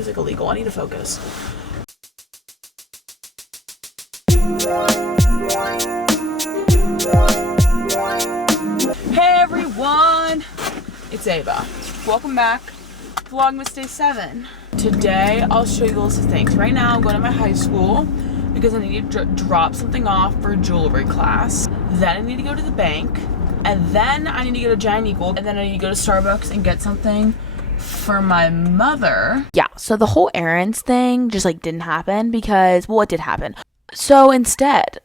music illegal. I need to focus. Hey everyone, it's Ava. Welcome back. Vlogmas day 7. Today I'll show you a list of things. Right now I'm going to my high school because I need to drop something off for jewelry class. Then I need to go to the bank. And then I need to go to Giant Eagle. And then I need to go to Starbucks and get something for my mother. Yeah, so the whole errands thing just like didn't happen because, well, it did happen. So instead,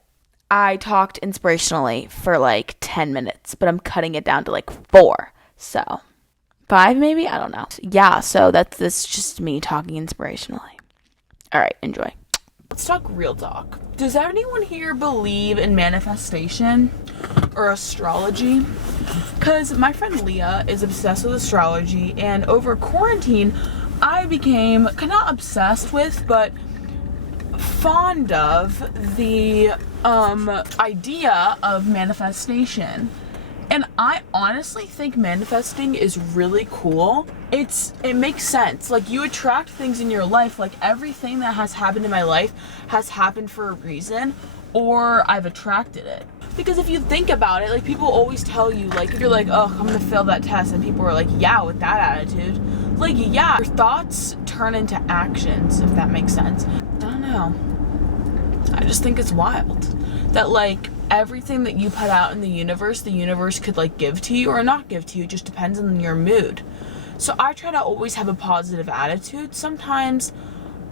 I talked inspirationally for like 10 minutes, but I'm cutting it down to like 4. So 5 maybe? I don't know. Yeah, so that's just me talking inspirationally. All right, enjoy. Let's talk real talk. Does anyone here believe in manifestation or astrology? Because my friend Leah is obsessed with astrology, and over quarantine, I became not obsessed with, but fond of the idea of manifestation. And I honestly think manifesting is really cool. It makes sense. Like, you attract things in your life. Like, everything that has happened in my life has happened for a reason, or I've attracted it. Because if you think about it, like, people always tell you, like, if you're like, oh, I'm gonna fail that test, and people are like, yeah, with that attitude. Like, yeah, your thoughts turn into actions, if that makes sense. I don't know. I just think it's wild that, like, everything that you put out in the universe could like give to you or not give to you. It just depends on your mood. So I try to always have a positive attitude. Sometimes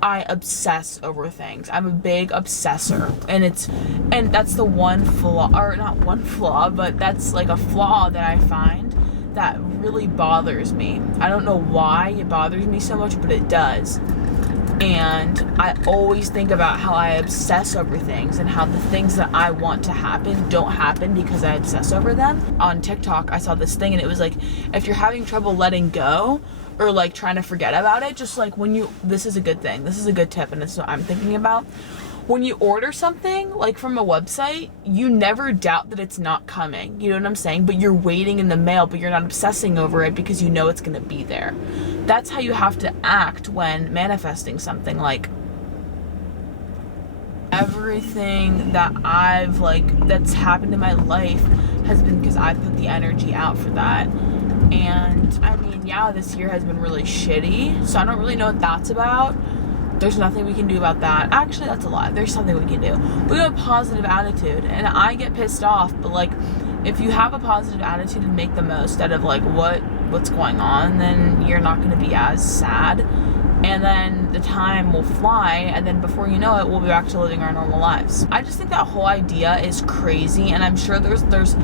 I obsess over things. I'm a big obsessor, and that's the one flaw, or not one flaw, but that's like a flaw that I find that really bothers me. I don't know why it bothers me so much, but it does. And I always think about how I obsess over things and how the things that I want to happen don't happen because I obsess over them. On TikTok, I saw this thing, and it was like, if you're having trouble letting go or like trying to forget about it, just like this is a good thing. This is a good tip, and it's what I'm thinking about. When you order something like from a website, you never doubt that it's not coming. You know what I'm saying? But you're waiting in the mail, but you're not obsessing over it because you know it's going to be there. That's how you have to act when manifesting something. Like, everything that that's happened in my life has been because I put the energy out for that. And I mean, yeah, this year has been really shitty, so I don't really know what that's about. There's nothing we can do about that. Actually, that's a lie. There's something we can do. We have a positive attitude, and I get pissed off, but like, if you have a positive attitude and make the most out of like what's going on, then you're not going to be as sad, and then the time will fly, and then before you know it, we'll be back to living our normal lives. I just think that whole idea is crazy, and I'm sure there's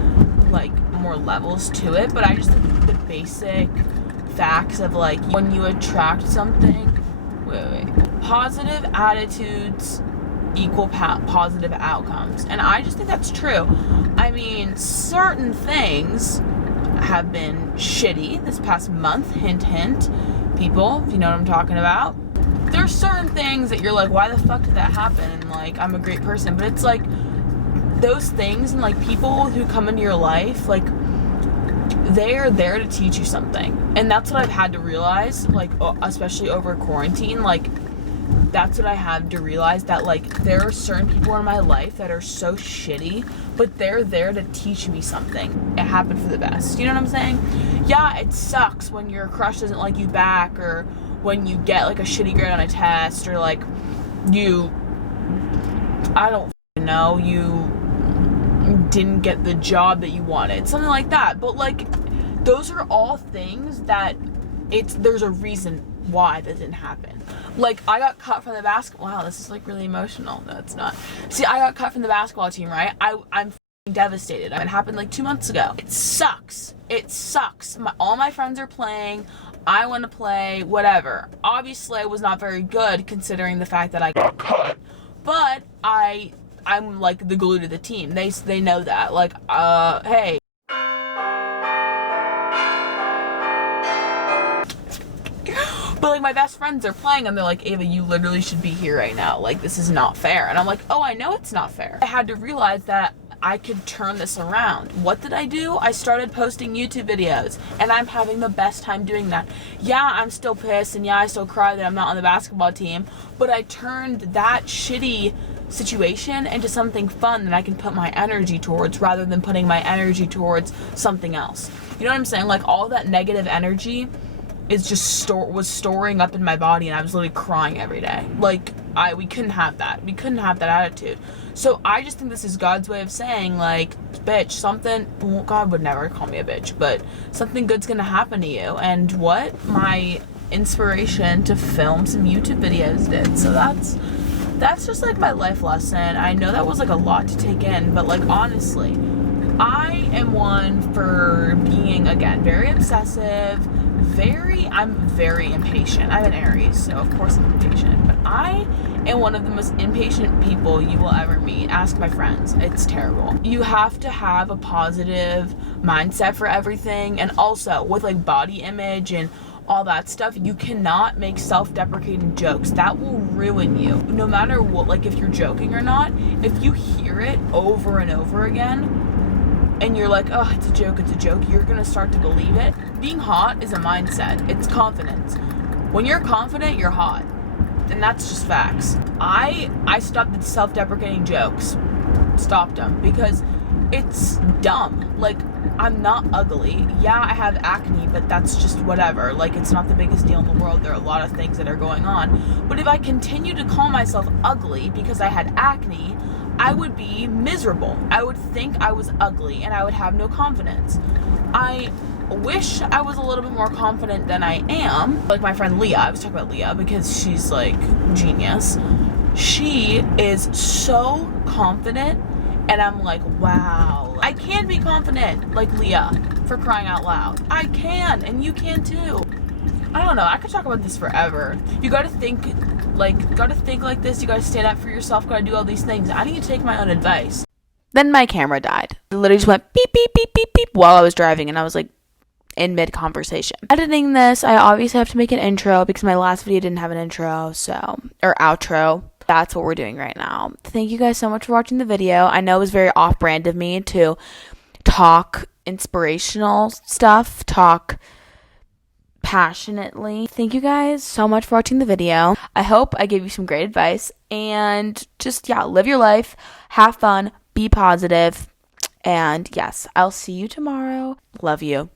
like more levels to it, but I just think the basic facts of like, when you attract something, positive attitudes equal positive outcomes. And I just think that's true. I mean, certain things have been shitty this past month. Hint, hint. People, if you know what I'm talking about. There's certain things that you're like, why the fuck did that happen? And like, I'm a great person. But it's like, those things and like people who come into your life, like, they're there to teach you something. And that's what I've had to realize, like, especially over quarantine. Like, that's what I have to realize, that like, there are certain people in my life that are so shitty, but they're there to teach me something. It happened for the best. You know what I'm saying? Yeah, it sucks when your crush doesn't like you back, or when you get like a shitty grade on a test, or like I don't know, you didn't get the job that you wanted, something like that. But like, those are all things that there's a reason why that didn't happen. Like, I got cut from the basketball. Wow, this is like really emotional. No, it's not. See, I got cut from the basketball team, right? I'm devastated. It happened like 2 months ago. It sucks. It sucks. All my friends are playing. I want to play, whatever. Obviously, I was not very good considering the fact that I got cut. But I'm like the glue to the team. They know that. Like, hey. But like, my best friends are playing, and they're like, Ava, you literally should be here right now. Like, this is not fair. And I'm like, oh, I know it's not fair. I had to realize that I could turn this around. What did I do? I started posting YouTube videos, and I'm having the best time doing that. Yeah, I'm still pissed, and yeah, I still cry that I'm not on the basketball team, but I turned that shitty situation into something fun that I can put my energy towards, rather than putting my energy towards something else. You know what I'm saying? Like, all that negative energy is just was storing up in my body, and I was literally crying every day. Like, we couldn't have that. We couldn't have that attitude. So I just think this is God's way of saying, like, bitch, well, God would never call me a bitch, but something good's gonna happen to you. And what my inspiration to film some YouTube videos did. So that's just like my life lesson. I know that was like a lot to take in, but like, honestly, I am one for being, again, very obsessive, I'm very impatient. I'm an Aries, so of course I'm impatient, but I am one of the most impatient people you will ever meet. Ask my friends. It's terrible. You have to have a positive mindset for everything, and also with like body image and all that stuff, you cannot make self-deprecating jokes. That will ruin you. No matter what, like if you're joking or not, if you hear it over and over again, and you're like, oh, it's a joke, you're gonna start to believe it. Being hot is a mindset. It's confidence. When you're confident, you're hot. And that's just facts. I stopped the self-deprecating jokes. Stopped them. Because it's dumb. Like, I'm not ugly. Yeah, I have acne, but that's just whatever. Like, it's not the biggest deal in the world. There are a lot of things that are going on. But if I continue to call myself ugly because I had acne, I would be miserable. I would think I was ugly, and I would have no confidence. I wish I was a little bit more confident than I am. Like my friend Leah, I was talking about Leah because she's like genius. She is so confident, and I'm like, wow. I can be confident like Leah, for crying out loud. I can, and you can too. I don't know, I could talk about this forever. You gotta think like this, you gotta stand up for yourself, gotta do all these things. I need to take my own advice. Then my camera died. It literally just went beep, beep, beep, beep, beep while I was driving, and I was like in mid-conversation. Editing this, I obviously have to make an intro because my last video didn't have an intro, or outro. That's what we're doing right now. Thank you guys so much for watching the video. I know it was very off-brand of me to talk inspirational stuff, talk passionately. Thank you guys so much for watching the video. I hope I gave you some great advice, and just, yeah, live your life, have fun, be positive, and yes, I'll see you tomorrow. Love you.